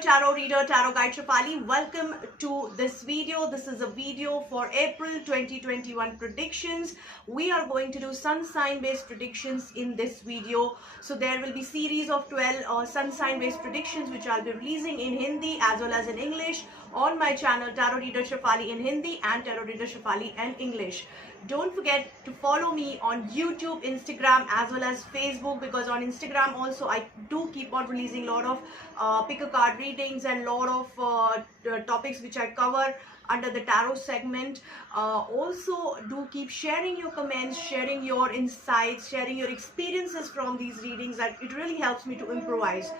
tarot reader, tarot guide Shefali. Welcome to this video. This is a video for April 2021 predictions. We are going to do sun sign based predictions in this video. So there will be series of 12 sun sign based predictions which I'll be releasing in Hindi as well as in English on my channel Tarot Reader Shefali in Hindi and Tarot Reader Shefali in English. Don't forget to follow me on YouTube, Instagram as well as Facebook, because on Instagram also I do keep on releasing a lot of pick a card readings and lot of topics which I cover under the tarot segment. Also do keep sharing your comments, sharing your insights, sharing your experiences from these readings. That it really helps me to improvise.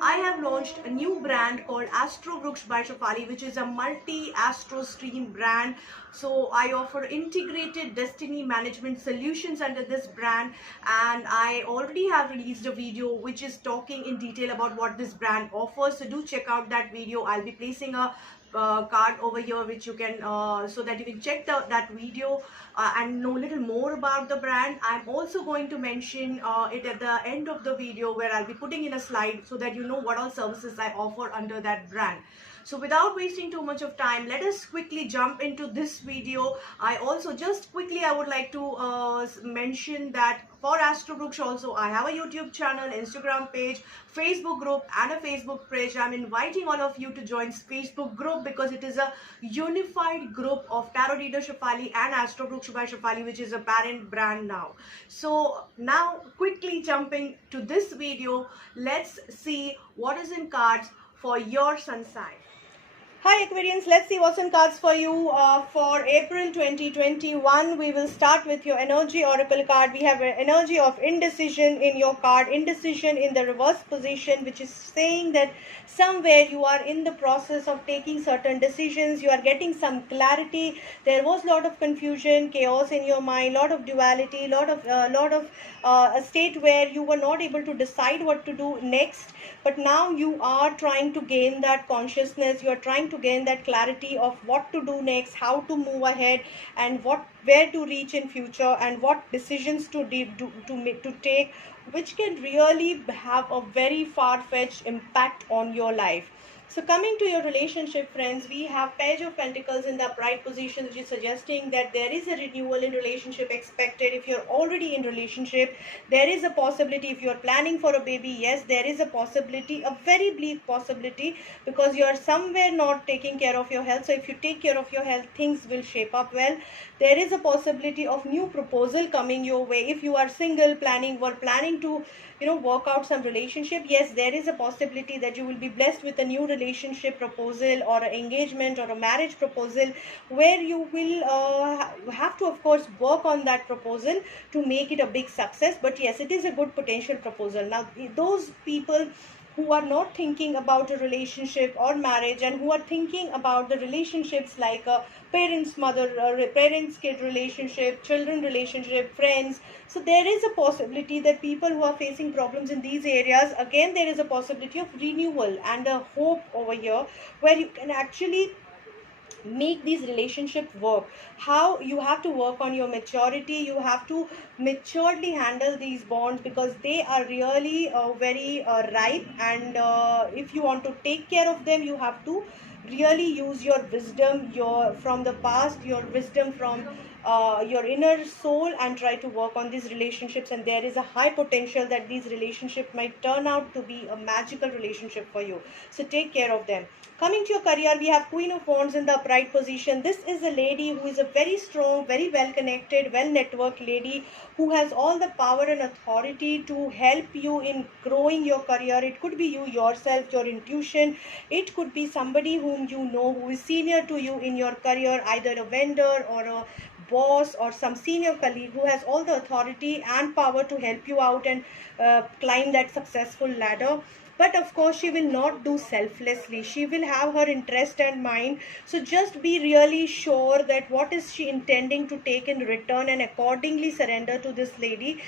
I have launched a new brand called Astro Vruksha by Shefali, which is a multi-astro stream brand. So I offer integrated destiny management solutions under this brand, and I already have released a video which is talking in detail about what this brand offers. So do check out that video. I'll be placing a card over here which you can so that you can check that video and know a little more about the brand. I'm also going to mention it at the end of the video, where I'll be putting in a slide so that you know what all services I offer under that brand. So without wasting too much of time, let us quickly jump into this video. I also I would like to mention that for Astro Vruksha also I have a YouTube channel, Instagram page, Facebook group and a Facebook page. I'm inviting all of you to join Facebook group because it is a unified group of Tarot Reader Shefali and Astro Vruksha by Shefali, which is a parent brand now. So now quickly jumping to this video, let's see what is in cards for your sun sign. Hi Aquarians, let's see what's in cards for you for April 2021. We will start with your energy oracle card. We have an energy of indecision in your card, indecision in the reverse position, which is saying that somewhere you are in the process of taking certain decisions. You are getting some clarity. There was a lot of confusion, chaos in your mind, lot of duality, lot of a state where you were not able to decide what to do next. But now you are trying to gain that consciousness. You are trying to gain that clarity of what to do next, how to move ahead, and where to reach in future, and what decisions to take, which can really have a very far-fetched impact on your life. So coming to your relationship, friends, we have Page of Pentacles in the upright position, which is suggesting that there is a renewal in relationship expected. If you're already in relationship, there is a possibility. If you're planning for a baby, yes, there is a possibility, a very bleak possibility, because you're somewhere not taking care of your health. So if you take care of your health, things will shape up well. There is a possibility of new proposal coming your way. If you are single, planning to work out some relationship, yes, there is a possibility that you will be blessed with a new relationship proposal or an engagement or a marriage proposal, where you will have to, of course, work on that proposal to make it a big success. But yes, it is a good potential proposal. Now those people who are not thinking about a relationship or marriage, and who are thinking about the relationships like a parents kid relationship, children relationship, friends, so there is a possibility that people who are facing problems in these areas, again there is a possibility of renewal and a hope over here, where you can actually make these relationships work. How you have to work on your maturity. You have to maturely handle these bonds, because they are really very ripe, and if you want to take care of them, you have to really use your wisdom, from the past, your wisdom from your inner soul, and try to work on these relationships. And there is a high potential that these relationships might turn out to be a magical relationship for you. So take care of them. Coming to your career, we have Queen of Wands in the upright position. This is a lady who is a very strong, very well connected, well networked lady, who has all the power and authority to help you in growing your career. It could be you yourself, your intuition. It could be somebody whom you know who is senior to you in your career, either a vendor or a boss or some senior colleague who has all the authority and power to help you out and climb that successful ladder. But of course, she will not do selflessly. She will have her interest and mind. So just be really sure that what is she intending to take in return, and accordingly surrender to this lady.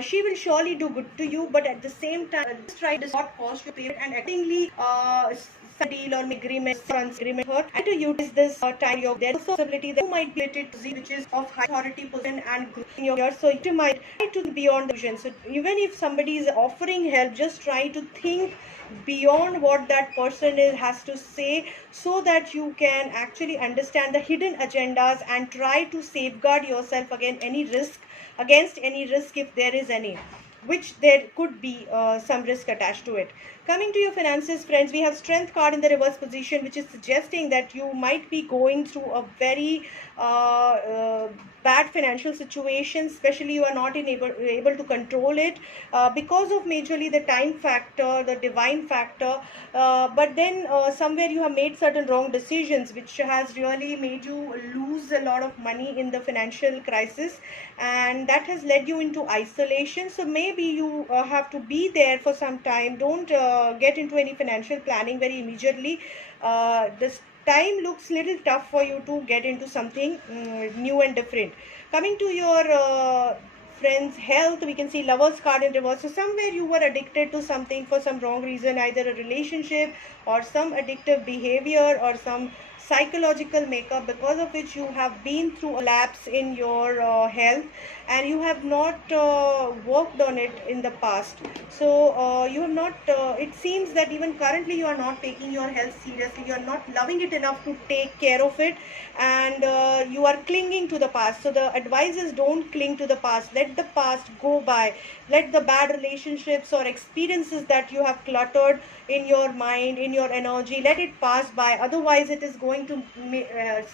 She will surely do good to you, but at the same time, just try to not cost your period, and accordingly deal or agreement, agreement her, and to utilize this time. There's also possibility that you might be related to Z, which is of high authority position and group in your year, so you might try to beyond the vision. So even if somebody is offering help, just try to think beyond what that person has to say, so that you can actually understand the hidden agendas and try to safeguard yourself against any risk if there is any, which there could be some risk attached to it. Coming to your finances, friends, we have strength card in the reverse position, which is suggesting that you might be going through a very bad financial situation, especially you are not able to control it because of majorly the time factor, the divine factor, but then somewhere you have made certain wrong decisions, which has really made you lose a lot of money in the financial crisis, and that has led you into isolation. So maybe you have to be there for some time. Don't get into any financial planning very immediately. This time looks little tough for you to get into something new and different. Coming to your friends' health, we can see Lovers card in reverse. So somewhere you were addicted to something for some wrong reason, either a relationship or some addictive behavior or some psychological makeup, because of which you have been through a lapse in your health, and you have not worked on it in the past. So you have not it seems that even currently you are not taking your health seriously, you are not loving it enough to take care of it, and you are clinging to the past. So the advice is, don't cling to the past, let the past go by, let the bad relationships or experiences that you have cluttered in your mind, in your energy, let it pass by. Otherwise it is going to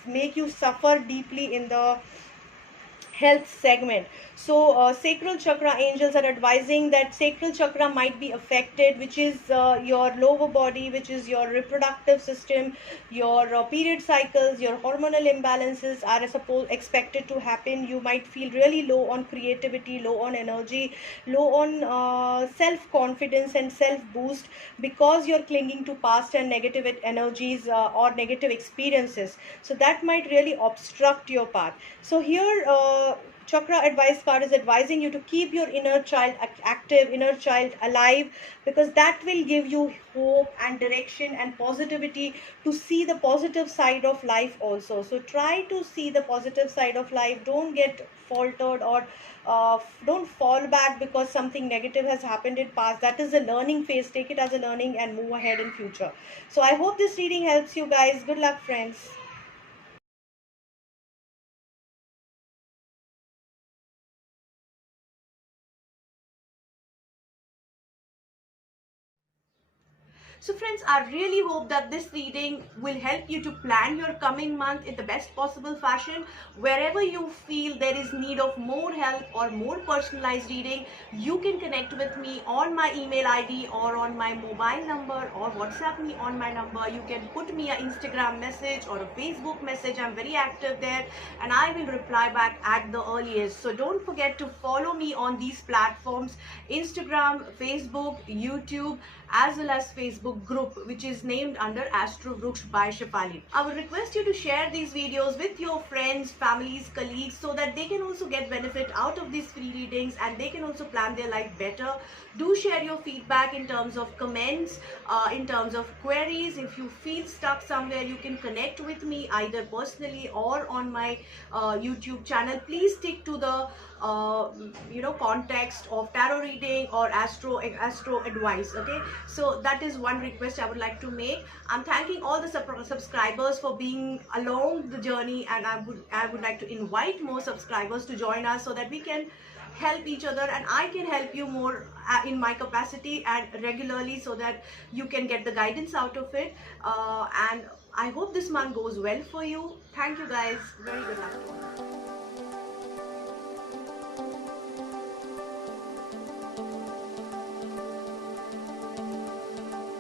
make you suffer deeply in the health segment. So sacral chakra angels are advising that sacral chakra might be affected, which is your lower body, which is your reproductive system, your period cycles, your hormonal imbalances are expected to happen. You might feel really low on creativity, low on energy, low on self-confidence and self-boost, because you're clinging to past and negative energies or negative experiences. So that might really obstruct your path. So here chakra advice card is advising you to keep your inner child active, inner child alive, because that will give you hope and direction and positivity to see the positive side of life also. So try to see the positive side of life. Don't get faltered or don't fall back because something negative has happened in past. That is a learning phase. Take it as a learning and move ahead in future. So I hope this reading helps you guys. Good luck, friends. So friends, I really hope that this reading will help you to plan your coming month in the best possible fashion. Wherever you feel there is need of more help or more personalized reading, you can connect with me on my email ID or on my mobile number, or WhatsApp me on my number. You can put me an Instagram message or a Facebook message. I'm very active there and I will reply back at the earliest. So don't forget to follow me on these platforms: Instagram, Facebook, YouTube, as well as Facebook group, which is named under Astro Vruksh by Shefali. I would request you to share these videos with your friends, families, colleagues, so that they can also get benefit out of these free readings and they can also plan their life better. Do share your feedback in terms of comments, in terms of queries. If you feel stuck somewhere, you can connect with me either personally or on my YouTube channel. Please stick to the context of tarot reading or astro advice. Okay, so that is one request I would like to make. I'm thanking all the subscribers for being along the journey, and I would like to invite more subscribers to join us so that we can help each other and I can help you more in my capacity and regularly, so that you can get the guidance out of it. And I hope this month goes well for you. Thank you guys. Very good luck.